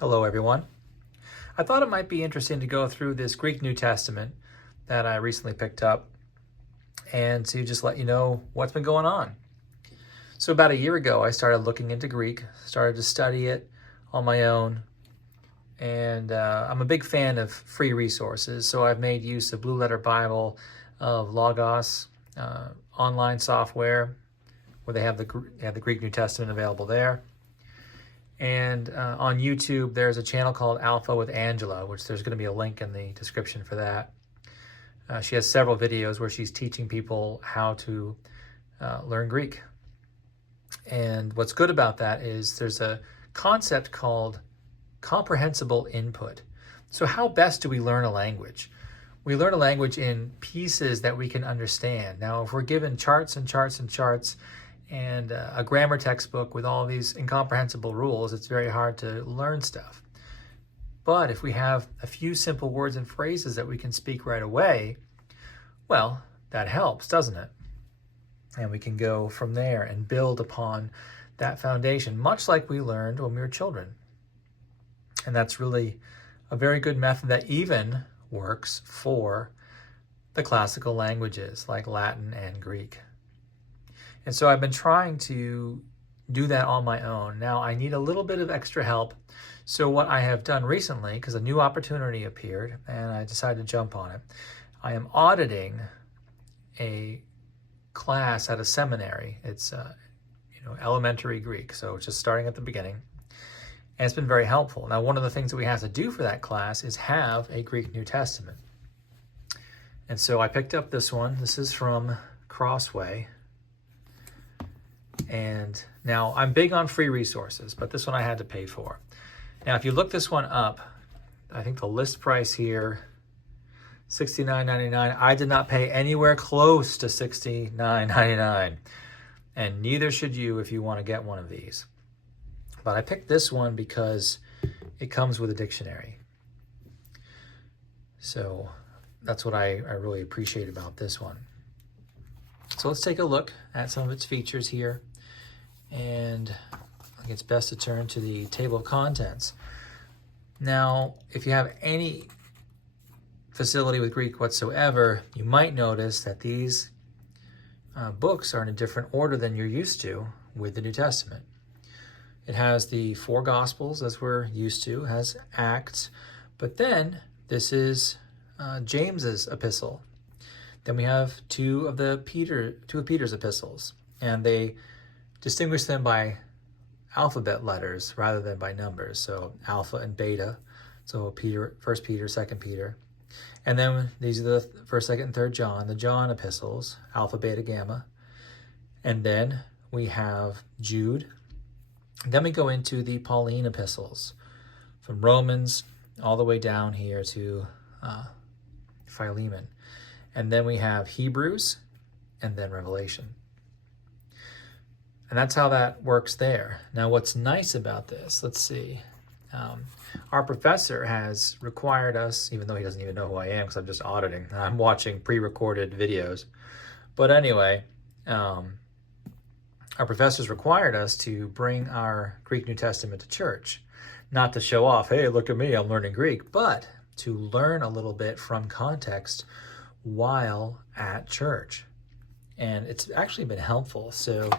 Hello, everyone. I thought it might be interesting to go through this Greek New Testament that I recently picked up and to just let you know what's been going on. So about a year ago, I started looking into Greek, started to study it on my own, and I'm a big fan of free resources, so I've made use of Blue Letter Bible, of Logos, online software, where they have the Greek New Testament available there. And on YouTube, there's a channel called Alpha with Angela, which there's going to be a link in the description for that. She has several videos where she's teaching people how to learn Greek. And what's good about that is there's a concept called comprehensible input. So how best do we learn a language? We learn a language in pieces that we can understand. Now, if we're given charts and charts and charts, and a grammar textbook with all these incomprehensible rules, it's very hard to learn stuff. But if we have a few simple words and phrases that we can speak right away, well, that helps, doesn't it? And we can go from there and build upon that foundation, much like we learned when we were children. And that's really a very good method that even works for the classical languages like Latin and Greek. And so I've been trying to do that on my own. Now I need a little bit of extra help. So what I have done recently, because a new opportunity appeared and I decided to jump on it, I am auditing a class at a seminary. It's elementary Greek, so it's just starting at the beginning. And it's been very helpful. Now one of the things that we have to do for that class is have a Greek New Testament. And so I picked up this one. This is from Crossway. And now I'm big on free resources, but this one I had to pay for. Now, if you look this one up, I think the list price here, $69.99. I did not pay anywhere close to $69.99. And neither should you if you want to get one of these. But I picked this one because it comes with a dictionary. So that's what I really appreciate about this one. So let's take a look at some of its features here. And I think it's best to turn to the table of contents. Now, if you have any facility with Greek whatsoever, you might notice that these books are in a different order than you're used to with the New Testament. It has the 4 Gospels, as we're used to, it has Acts, but then this is James's epistle. Then we have two of Peter's epistles, and they distinguish them by alphabet letters rather than by numbers. So alpha and beta. So Peter, 1 Peter, 2 Peter. And then these are the 1st, 2nd, and 3rd John, the John epistles, alpha, beta, gamma. And then we have Jude. Then we go into the Pauline epistles, from Romans all the way down here to Philemon. And then we have Hebrews, and then Revelation. And that's how that works there. Now, what's nice about this, let's see. Our professor has required us, even though he doesn't even know who I am because I'm just auditing. I'm watching pre-recorded videos. But anyway, our professor's required us to bring our Greek New Testament to church. Not to show off, hey, look at me, I'm learning Greek, but to learn a little bit from context while at church. And it's actually been helpful. So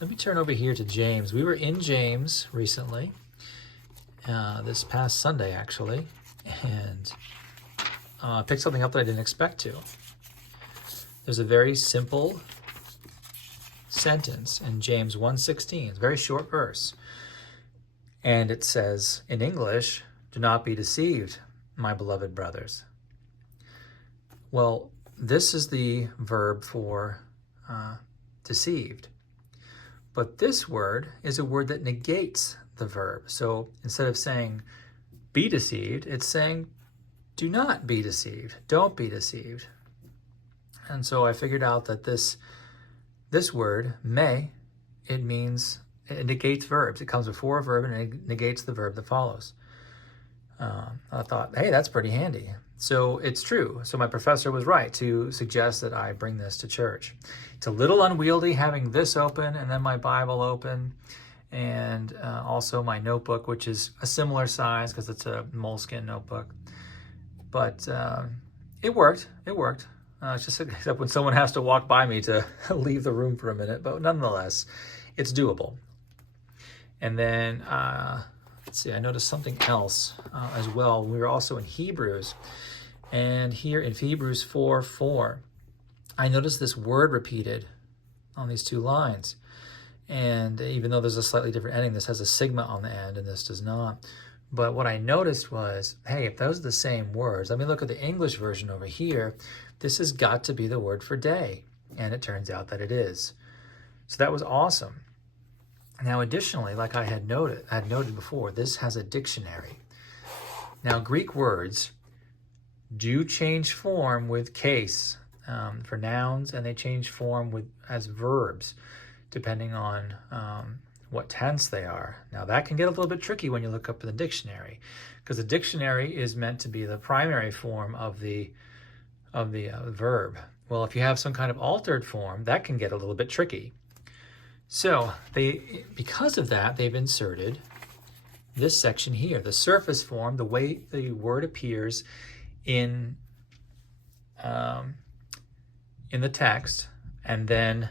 let me turn over here to James. We were in James recently, this past Sunday actually, and picked something up that I didn't expect to. There's a very simple sentence in James 1:16. It's a very short verse. And it says in English, "Do not be deceived, my beloved brothers." Well, this is the verb for deceived. But this word is a word that negates the verb. So instead of saying be deceived, it's saying do not be deceived. Don't be deceived. And so I figured out that this word, may, it negates verbs. It comes before a verb and it negates the verb that follows. I thought, hey, that's pretty handy. So it's true. So my professor was right to suggest that I bring this to church. It's a little unwieldy having this open and then my Bible open. and also my notebook, which is a similar size because it's a moleskin notebook. But it worked. It worked. It's just except when someone has to walk by me to leave the room for a minute. But nonetheless, it's doable. And then, let's see, I noticed something else as well. We were also in Hebrews. And here in Hebrews 4:4, I noticed this word repeated on these two lines. And even though there's a slightly different ending, this has a sigma on the end and this does not. But what I noticed was, hey, if those are the same words, let me look at the English version over here. This has got to be the word for day. And it turns out that it is. So that was awesome. Now, additionally, like I had noted before, this has a dictionary. Now, Greek words do change form with case for nouns, and they change form as verbs, depending on what tense they are. Now, that can get a little bit tricky when you look up in the dictionary, because the dictionary is meant to be the primary form of the verb. Well, if you have some kind of altered form, that can get a little bit tricky. So because of that, they've inserted this section here, the surface form, the way the word appears in the text, and then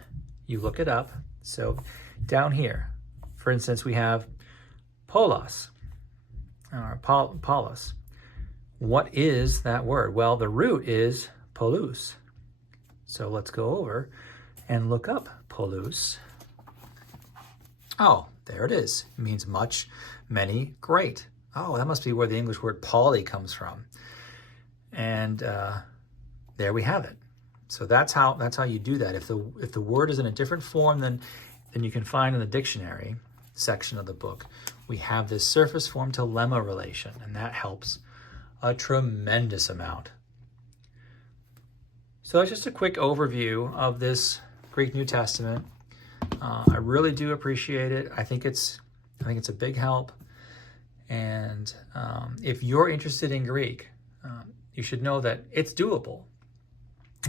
you look it up. So down here, for instance, we have polos, or polos. What is that word? Well, the root is polus. So let's go over and look up polus. Oh, there it is. It means much, many, great. Oh, that must be where the English word poly comes from. And there we have it. So that's how you do that. If the word is in a different form than you can find in the dictionary section of the book, we have this surface form to lemma relation, and that helps a tremendous amount. So that's just a quick overview of this Greek New Testament. I really do appreciate it. I think it's a big help. And if you're interested in Greek, you should know that it's doable.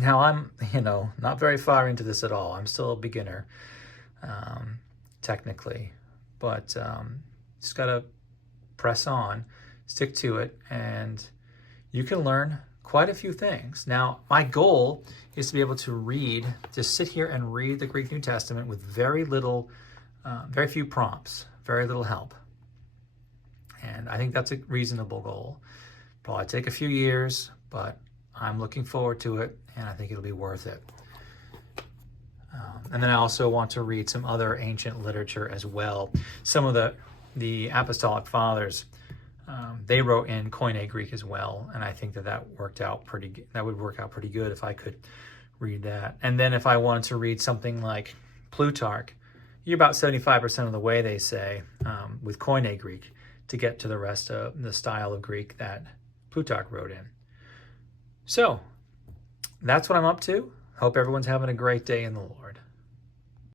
Now, I'm, not very far into this at all. I'm still a beginner, technically. But just got to press on, stick to it, and you can learn quite a few things. Now, my goal is to be able to just sit here and read the Greek New Testament with very few prompts, very little help. And I think that's a reasonable goal. Probably take a few years, but I'm looking forward to it, and I think it'll be worth it. And then I also want to read some other ancient literature as well. Some of the Apostolic Fathers, they wrote in Koine Greek as well, and I think that would work out pretty good if I could read that. And then if I wanted to read something like Plutarch, you're about 75% of the way, they say, with Koine Greek to get to the rest of the style of Greek that Plutarch wrote in. So that's what I'm up to. Hope everyone's having a great day in the Lord.